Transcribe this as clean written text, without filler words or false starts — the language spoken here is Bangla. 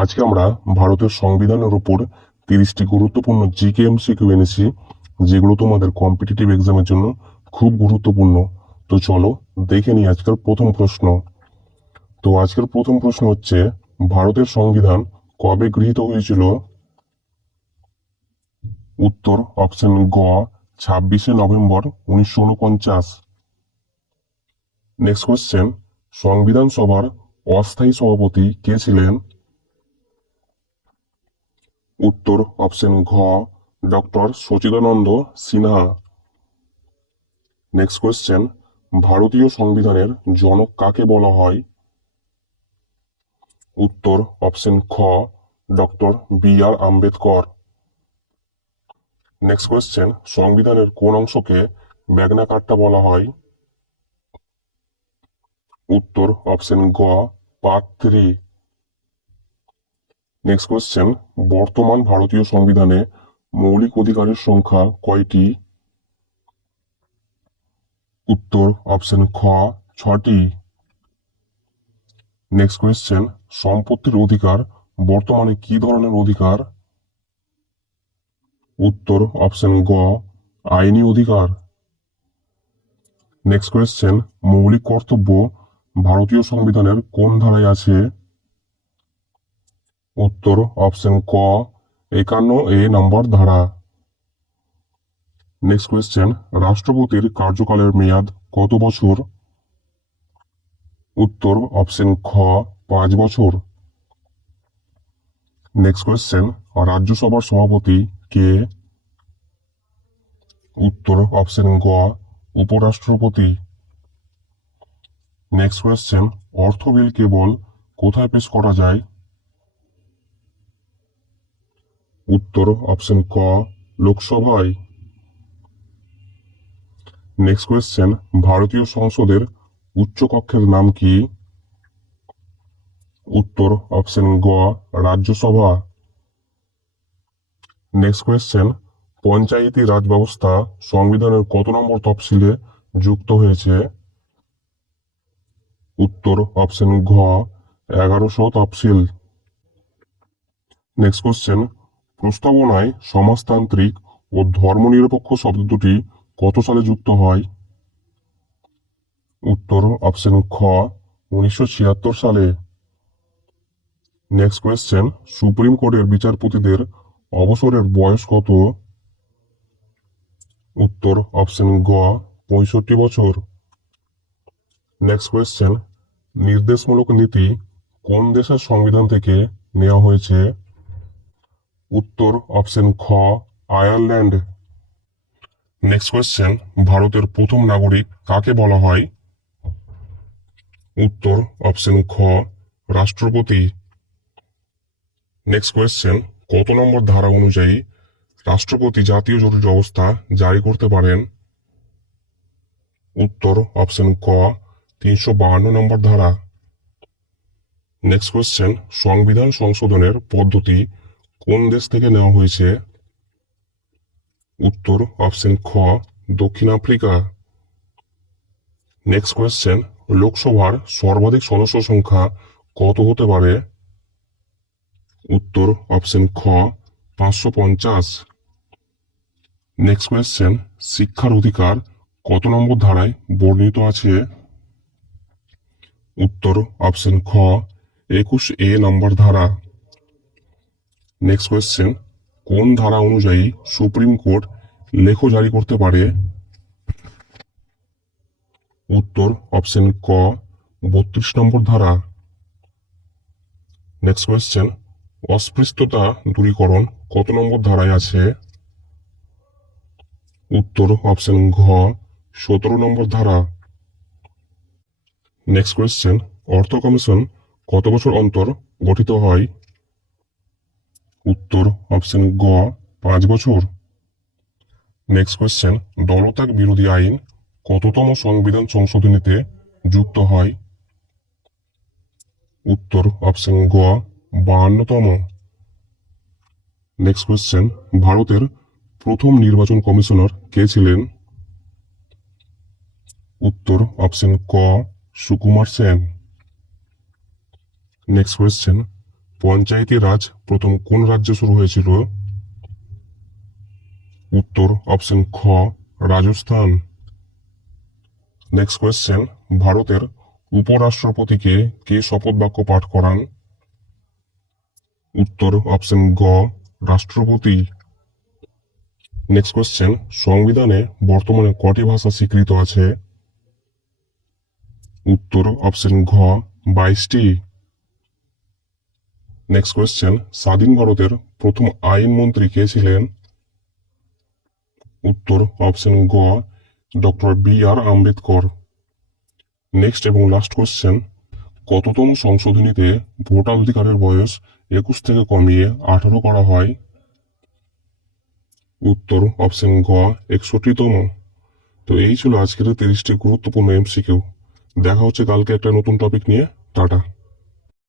আজকে আমরা ভারতের সংবিধানের উপর 30টি গুরুত্বপূর্ণ জিকে এমসিকিউ এনেছি, যেগুলো তোমাদের কম্পিটিটিভ এক্সামের জন্য খুব গুরুত্বপূর্ণ। তো চলো দেখে নিই আজকের প্রথম প্রশ্ন। তো আজকের প্রথম প্রশ্ন হচ্ছে, ভারতের সংবিধান কবে গৃহীত হয়েছিল? উত্তর অপশন গ 26শে নভেম্বর 1949। নেক্সট কোয়েশ্চেন, সংবিধান সভার অস্থায়ী সভাপতি কে ছিলেন? উত্তর অপশন ঘ doctor Sachidananda Sinha. Next question, ভারতীয় সংবিধানের জনক কাকে বলা হয়? উত্তর অপশন খ doctor B.R.. Ambedkar. Next question, সংবিধানের কোন অংশকে ম্যাগনা কার্টা বলা হয়? উত্তর অপশন গ পার্ট 3। নেক্সট কোয়েশ্চেন, বর্তমান ভারতীয় সংবিধানে মৌলিক অধিকারের সংখ্যা কয়টি? উত্তর অপশন খ 6টি। নেক্সট কোয়েশ্চেন, সম্পত্তির অধিকার বর্তমানে কি ধরনের অধিকার? উত্তর অপশন গ আইনি অধিকার। নেক্সট কোয়েশ্চেন, মৌলিক কর্তব্য ভারতীয় সংবিধানের কোন ধারায় আছে? উত্তর অপশন ক 51A নম্বর ধারা। নেক্সট কোয়েশ্চেন, রাষ্ট্রপতির কার্যকালের মেয়াদ কত বছর? উত্তর অপশন খ 5 বছর। নেক্সট কোয়েশ্চেন, রাজ্যসভার সভাপতি কে? উত্তর অপশন গ উপরাষ্ট্রপতি। নেক্সট কোয়েশ্চেন, অর্থ বিল কেবল কোথায় পেশ করা যায়? উত্তর অপশন ক লোকসভায়। নেক্সট কোয়েশ্চেন, ভারতীয় সংসদের উচ্চ কক্ষের নাম কি? উত্তর অপশন গ রাজ্যসভা। নেক্সট কোয়েশ্চেন, পঞ্চায়েতি রাজ ব্যবস্থা সংবিধানের কত নম্বর তফসিলে যুক্ত হয়েছে? উত্তর অপশন ঘ 1100 তফসিল। নেক্সট কোয়েশ্চেন, প্রস্তাবনায় সমাজতান্ত্রিক ও ধর্মনিরপেক্ষ শব্দ দুটি কত সালে যুক্ত হয়? উত্তর অপশন খ 1976 সালে। নেক্সট কোয়েশ্চেন, সুপ্রিম কোর্টের বিচারপতিদের অবসরের বয়স কত? উত্তর অপশন গ 65 বছর। নেক্সট কোয়েশ্চেন, নির্দেশমূলক নীতি কোন দেশের সংবিধান থেকে নেওয়া হয়েছে? উত্তর অপশন খ আয়ারল্যান্ড। নেক্সট কোয়েশ্চেন, ভারতের প্রথম নাগরিক কাকে বলা হয়? উত্তর অপশন খ রাষ্ট্রপতি। নেক্সট কোয়েশ্চেন, কত নম্বর ধারা অনুযায়ী রাষ্ট্রপতি জাতীয় জরুরি অবস্থা জারি করতে পারেন? উত্তর অপশন ক 352 নম্বর ধারা। নেক্সট কোয়েশ্চেন, সংবিধান সংশোধনের পদ্ধতি কোন দেশ থেকে নেওয়া হয়েছে? উত্তর অপশন খ দক্ষিণ আফ্রিকা। নেক্সট কোয়েশ্চেন, লোকসভার সর্বাধিক সদস্য সংখ্যা কত হতে পারে? উত্তর অপশন খ 550। নেক্সট কোয়েশ্চেন, শিক্ষার অধিকার কত নম্বর ধারায় বর্ণিত আছে? উত্তর অপশন খ 21A নম্বর ধারা। নেক্সট কোয়েশ্চেন, কোন ধারা অনুযায়ী সুপ্রিম কোর্ট লেখ জারি করতে পারে? উত্তর অপশন ক 32 নম্বর ধারা। নেক্সট কোয়েশ্চেন, অস্পৃশ্যতা দূরীকরণ কত নম্বর ধারায় আছে? উত্তর অপশন ঘ 17 নম্বর ধারা। নেক্সট কোয়েশ্চেন, অর্থ কমিশন কত বছর অন্তর গঠিত হয়? উত্তর অপশন গ 5 বছর। নেক্সট কোয়েশ্চেন, দলত্যাগ বিরোধী আইন কততম সংবিধান সংশোধনীতে যুক্ত হয়? উত্তর অপশন গ 52তম। নেক্সট কোয়েশ্চেন, ভারতের প্রথম নির্বাচন কমিশনার কে ছিলেন? উত্তর অপশন ক সুকুমার সেন। নেক্সট কোয়েশ্চেন, পঞ্চায়েতি রাজ প্রথম কোন রাজ্যে শুরু হয়েছিল? উত্তর অপশন খ, রাজস্থান। নেক্সট কোয়েশ্চেন, ভারতের উপরাষ্ট্রপতিকে কে শপথ বাক্য পাঠ করান? উত্তর অপশন গ, রাষ্ট্রপতি। নেক্সট কোয়েশ্চেন, সংবিধানে বর্তমানে কটি ভাষা স্বীকৃত আছে? উত্তর অপশন ঘ, 22টি। নেক্সট কোয়েশ্চেন, স্বাধীন ভারতের প্রথম আইনমন্ত্রী কে ছিলেন? উত্তর অপশন গ, ডক্টর বি.আর. আম্বেদকর। নেক্সট এবং লাস্ট কোয়েশ্চেন, কততম সংশোধনীতে ভোটাধিকারের বয়স 21 থেকে কমিয়ে 18 করা হয়? উত্তর অপশন গ, 61তম। তো এই ছিল আজকের 30টি গুরুত্বপূর্ণ এমসিকিউ। দেখা হচ্ছে কালকে একটা নতুন টপিক নিয়ে। টাটা।